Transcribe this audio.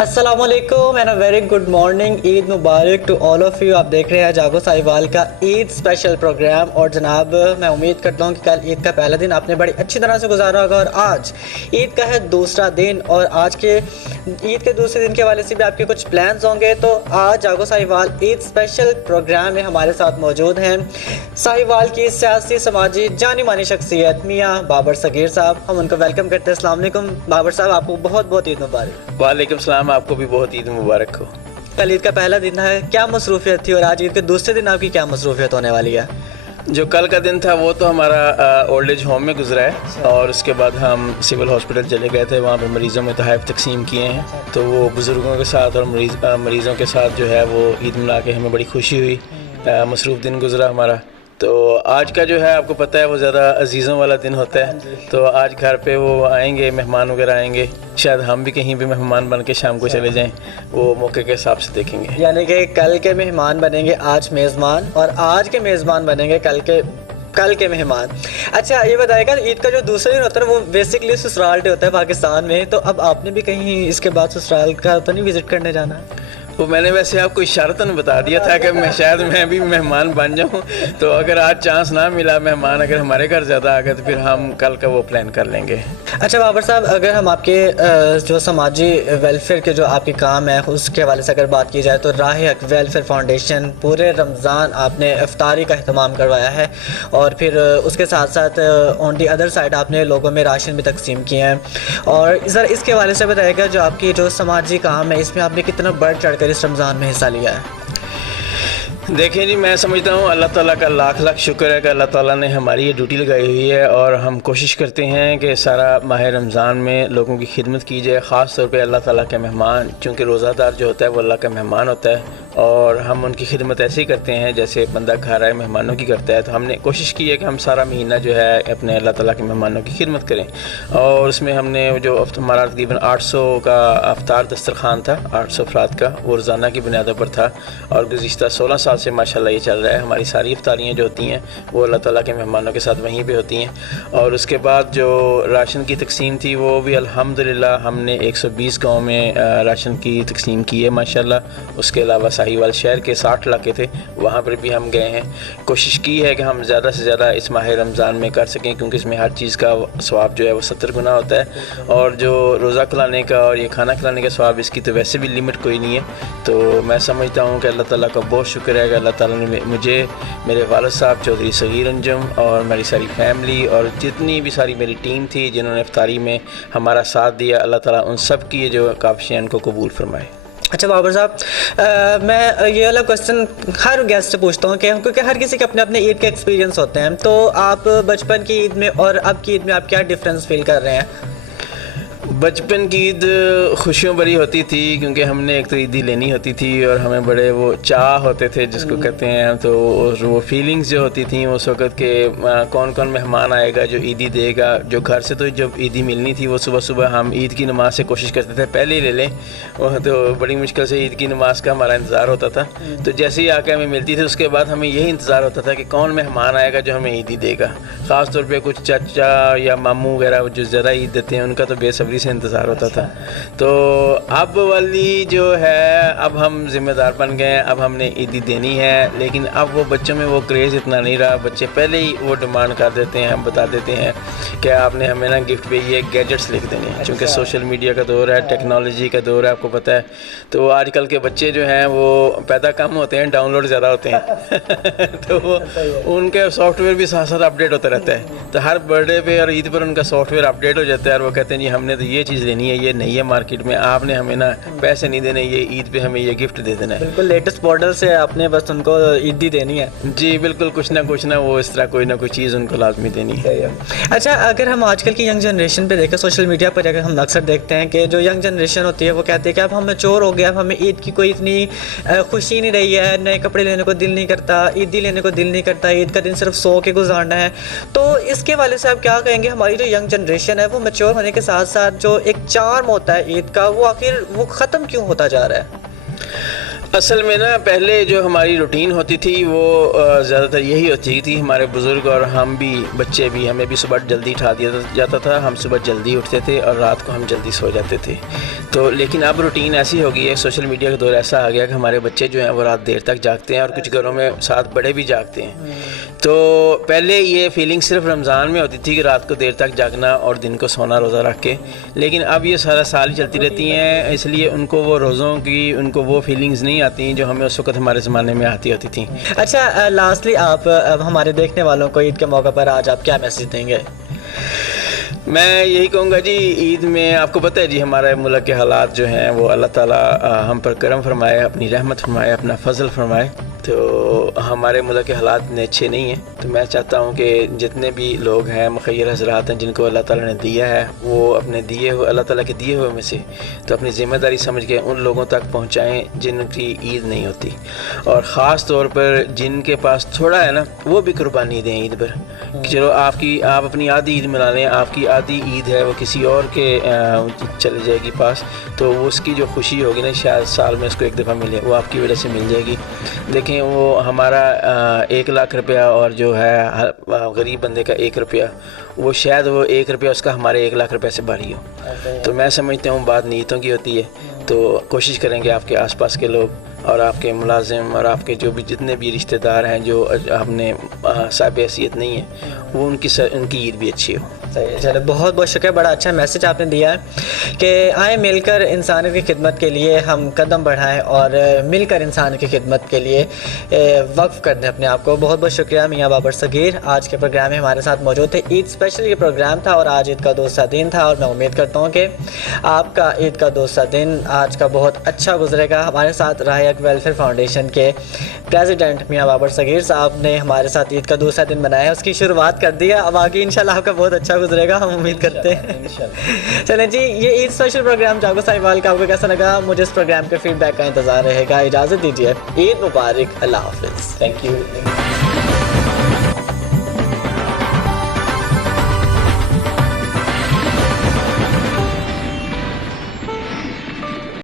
अस्सलाम वालेकुम and a very good morning. Eid मुबारक टू ऑल ऑफ़ यू। आप देख रहे हैं जागो साहिवाल का ईद स्पेशल प्रोग्राम। और जनाब मैं उम्मीद करता हूँ कि कल ईद का पहला दिन आपने बड़ी अच्छी तरह से गुजारा होगा और आज ईद का है दूसरा दिन और आज के ईद के दूसरे दिन के हवाले से भी आपके कुछ प्लान्स होंगे। तो आज जागो साहिवाल ईद स्पेशल प्रोग्राम में हमारे साथ मौजूद हैं साहिवाल की सियासी समाजी जानी मानी शख्सियत मियाँ बाबर सगीर साहब। हम उनको वेलकम करते हैं। अस्सलाम वालेकुम बाबर साहब, आपको बहुत बहुत ईद मुबारक। वालेकुम सलाम, आपको भी बहुत ईद मुबारक हो। कल ईद का पहला दिन है, क्या मसरूफियत थी और आज ईद के दूसरे दिन आपकी क्या मसरूफियत होने वाली है? जो कल का दिन था वो तो हमारा ओल्ड एज होम में गुजरा है और उसके बाद हम सिविल हॉस्पिटल चले गए थे। वहाँ पे मरीज़ों में तोहफ़ तकसीम किए हैं, तो वो बुज़ुर्गों के साथ और मरीज़ों के साथ जो है वो ईद मना के हमें बड़ी खुशी हुई। मसरूफ़ दिन गुजरा हमारा। तो आज का जो है आपको पता है वो ज़्यादा अजीज़ों वाला दिन होता है, तो आज घर पे वो आएंगे, मेहमान वगैरह आएंगे। शायद हम भी कहीं भी मेहमान बन के शाम को चले जाएं, वो मौके के हिसाब से देखेंगे। यानी कि कल के मेहमान बनेंगे आज मेज़बान और आज के मेज़बान बनेंगे कल के मेहमान। अच्छा ये बताएगा, ईद का जो दूसरा दिन होता है वो बेसिकली ससुराल डे होता है पाकिस्तान में, तो अब आपने भी कहीं इसके बाद ससुराल का तो नहीं विज़िट करने जाना है? वो मैंने वैसे आपको इशारतन बता दिया था कि मैं भी मेहमान बन जाऊं, तो अगर आज चांस ना मिला, मेहमान अगर हमारे घर ज़्यादा आ गए तो फिर हम कल का वो प्लान कर लेंगे। अच्छा बाबर साहब, अगर हम आपके जो समाजी वेलफेयर के जो आपके काम है उसके हवाले से अगर बात की जाए तो राह हक वेलफेयर फाउंडेशन पूरे रमज़ान आपने इफ्तारी का अहतमाम करवाया है और फिर उसके साथ साथ ऑन दी अदर साइड आपने लोगों में राशन भी तकसीम किए हैं। और ज़रा इसके हवाले से बताइएगा जो आपकी जो समाजी काम है इसमें आपने कितना बढ़ चढ़ कर इस रमज़ान में हिस्सा लिया है? देखिए जी, मैं समझता हूँ अल्लाह ताला का लाख लाख शुक्र है कि अल्लाह ताला ने हमारी ये ड्यूटी लगाई हुई है और हम कोशिश करते हैं कि सारा माह रमज़ान में लोगों की खिदमत की जाए। ख़ास तौर पे अल्लाह ताला के मेहमान, चूँकि रोज़ादार जो होता है वो अल्लाह का मेहमान होता है और हम उनकी खिदमत ऐसे ही करते हैं जैसे बंदा घर आए मेहमानों की करता है। तो हमने कोशिश की है कि हम सारा महीना जो है अपने अल्लाह ताला के मेहमानों की खिदमत करें और उसमें हमने जो हमारा तकरीबन 800 का अफ्तार दस्तरखान था, 800 अफराद का, वो रोज़ाना की बुनियादों पर था और गुज़िश्ता 16 साल से माशाल्लाह ये चल रहा है। हमारी सारी इफ्तारियाँ जो होती हैं वो अल्लाह ताला के मेहमानों के साथ वहीं पे होती हैं। और उसके बाद जो राशन की तकसीम थी वो भी अल्हम्दुलिल्लाह हमने 120 गाँव में राशन की तकसीम की है माशाल्लाह। उसके अलावा साहिवाल शहर के 60 इलाके थे, वहाँ पर भी हम गए हैं। कोशिश की है कि हम ज़्यादा से ज़्यादा इस माह रमज़ान में कर सकें क्योंकि इसमें हर चीज़ का सवाब जो है वो 70 गुना होता है और जो रोज़ा खिलाने का और ये खाना खिलाने का सवाब इसकी तो वैसे भी लिमिट कोई नहीं है। तो मैं समझता हूँ कि अल्लाह ताला का बहुत शुक्र है कि अल्लाह ताला ने मुझे, मेरे वालिद साहब चौधरी सगीर अंजुम और मेरी सारी फैमिली और जितनी भी सारी मेरी टीम थी जिन्होंने इफ्तारी में हमारा साथ दिया, अल्लाह ताला उन सब की जो काविशें उनको कबूल फरमाए। अच्छा बाबर साहब, मैं ये वाला क्वेश्चन हर गेस्ट से पूछता हूँ कि क्योंकि हर किसी के अपने अपने ईद के एक्सपीरियंस होते हैं, तो आप बचपन की ईद में और अब की ईद में आप क्या डिफरेंस फील कर रहे हैं? बचपन की ईद खुशियों भरी होती थी क्योंकि हमने एक तो ईदी लेनी होती थी और हमें बड़े वो चाह होते थे जिसको कहते हैं, तो वो फीलिंग्स जो होती थी उस वक़्त के कौन कौन मेहमान आएगा जो ईदी देगा। जो घर से तो जब ईदी मिलनी थी वो सुबह सुबह हम ईद की नमाज़ से कोशिश करते थे पहले ही ले लें, वो तो बड़ी मुश्किल से ईद की नमाज़ का हमारा इंतज़ार होता था। तो जैसे ही आके हमें मिलती थी उसके बाद हमें यही इंतज़ार होता था कि कौन मेहमान आएगा जो हमें ईदी देगा। ख़ास तौर पर कुछ चाचा या मामू वगैरह जो ज़्यादा ईद देते हैं उनका तो बेसब्री से इंतज़ार होता था। तो अब वाली जो है, अब हम ज़िम्मेदार बन गए हैं, अब हमने ईदी देनी है, लेकिन अब वो बच्चों में वो क्रेज़ इतना नहीं रहा। बच्चे पहले ही वो डिमांड कर देते हैं, हम बता देते हैं कि आपने हमें ना गिफ्ट पे ये गैजेट्स लिख देने हैं। चूँकि सोशल मीडिया का दौर है, टेक्नोलॉजी का दौर है, आपको पता है। तो आजकल के बच्चे जो हैं वो पैदा कम होते हैं, डाउनलोड ज़्यादा होते हैं तो उनके सॉफ्टवेयर भी साथ साथ अपडेट होता रहता है। तो हर बर्थडे पे और ईद पर उनका सॉफ्टवेयर अपडेट हो जाता है और वो कहते हैं जी हमने तो ये चीज़ लेनी है, ये नहीं है मार्केट में, आपने हमें ना पैसे नहीं देने, ये ईद पे हमें ये गिफ्ट दे देना है। बिल्कुल लेटेस्ट मॉडल से आपने बस उनको ईद ही देनी है। जी बिल्कुल, कुछ ना वो इस तरह कोई ना कोई चीज़ उनको लाजमी देनी है। अच्छा, अगर हम आजकल की यंग जनरेशन पे देखें, सोशल मीडिया पर अगर हम अक्सर देखते हैं कि जो यंग जनरेशन होती है वो कहती है कि अब हम मैच्योर हो गए, अब हमें ईद की कोई इतनी खुशी नहीं रही है, नए कपड़े लेने को दिल नहीं करता, ईदी लेने को दिल नहीं करता, ईद का दिन सिर्फ सो के गुजारना है। तो इसके वाले से आप क्या कहेंगे, हमारी जो यंग जनरेशन है वो मैच्योर होने के साथ साथ जो एक चार्म होता है ईद का वो आखिर वो ख़त्म क्यों होता जा रहा है? اصل میں نا پہلے جو ہماری روٹین ہوتی تھی وہ زیادہ تر یہی ہوتی تھی. ہمارے بزرگ اور ہم بھی بچے بھی ہمیں بھی صبح جلدی اٹھا دیا جاتا تھا. ہم صبح جلدی اٹھتے تھے اور رات کو ہم جلدی سو جاتے تھے. تو لیکن اب روٹین ایسی ہو گئی ہے, سوشل میڈیا کا دور ایسا آ گیا کہ ہمارے بچے جو ہیں وہ رات دیر تک جاگتے ہیں اور کچھ گھروں میں ساتھ بڑے بھی جاگتے ہیں. تو پہلے یہ فیلنگ صرف رمضان میں ہوتی تھی کہ رات کو دیر تک جاگنا اور دن کو سونا روزہ رکھ کے, لیکن اب یہ سارا سال چلتی رہتی ہیں, اس لیے ان کو وہ روزوں کی ان کو وہ فیلنگز نہیں آتی ہیں جو ہمیں اس وقت ہمارے زمانے میں آتی ہوتی تھیں. اچھا لاسٹلی آپ ہمارے دیکھنے والوں کو عید کے موقع پر آج آپ کیا میسج دیں گے؟ میں یہی کہوں گا جی, عید میں آپ کو پتہ ہے جی ہمارے ملک کے حالات جو ہیں وہ اللہ تعالیٰ ہم پر کرم فرمائے, اپنی رحمت فرمائے, اپنا فضل فرمائے. تو ہمارے ملک کے حالات اتنے اچھے نہیں ہیں. تو میں چاہتا ہوں کہ جتنے بھی لوگ ہیں مخیر حضرات ہیں جن کو اللہ تعالیٰ نے دیا ہے وہ اپنے دیے ہوئے اللہ تعالیٰ کے دیے ہوئے میں سے تو اپنی ذمہ داری سمجھ کے ان لوگوں تک پہنچائیں جن کی عید نہیں ہوتی, اور خاص طور پر جن کے پاس تھوڑا ہے نا وہ بھی قربانی دیں عید پر. چلو آپ اپنی آدھی عید منا لیں, آپ کی آدھی عید ہے وہ کسی اور کے چلی جائے گی پاس, تو اس کی جو خوشی ہوگی نا شاید سال میں اس کو ایک دفعہ ملے, وہ آپ کی وجہ سے مل جائے گی. دیکھیں وہ ہمارا 1 لاکھ روپیہ اور جو ہے غریب بندے کا 1 روپیہ, وہ شاید وہ 1 روپیہ اس کا ہمارے 1 لاکھ روپے سے بھاری ہو. تو میں سمجھتا ہوں بات نیتوں کی ہوتی ہے. تو کوشش کریں کہ آپ کے آس پاس کے لوگ اور آپ کے ملازم اور آپ کے جو بھی جتنے بھی رشتہ دار ہیں جو ہم نے صاحب حیثیت نہیں ہیں وہ ان کی عید بھی اچھی ہو. چلو بہت بہت شکریہ, بڑا اچھا میسج آپ نے دیا ہے کہ آئیں مل کر انسانیت کی خدمت کے لیے ہم قدم بڑھائیں اور مل کر انسان کی خدمت کے لیے وقف کر دیں اپنے آپ کو. بہت بہت شکریہ میاں بابر صغیر, آج کے پروگرام میں ہمارے ساتھ موجود تھے. عید اسپیشل یہ پروگرام تھا اور آج عید کا دوسرا دن تھا, اور میں امید کرتا ہوں کہ آپ کا عید کا دوسرا دن آج کا بہت اچھا گزرے گا. ہمارے ساتھ رائق ویلفیئر فاؤنڈیشن کے پریزیڈنٹ میاں بابر صغیر صاحب نے ہمارے ساتھ عید کا دوسرا دن بنایا, اس کی شروعات کر دی ہے. اب آگے انشاءاللہ آپ کا بہت اچھا گزرے گا, ہم امید کرتے ہیں. چلیں جی, یہ عید اسپیشل پروگرام جاگو ساہیوال کا آپ کو کیسا لگا؟ مجھے اس پروگرام کے فیڈ بیک کا انتظار رہے گا. اجازت دیجیے, عید مبارک, اللہ حافظ. Thank you.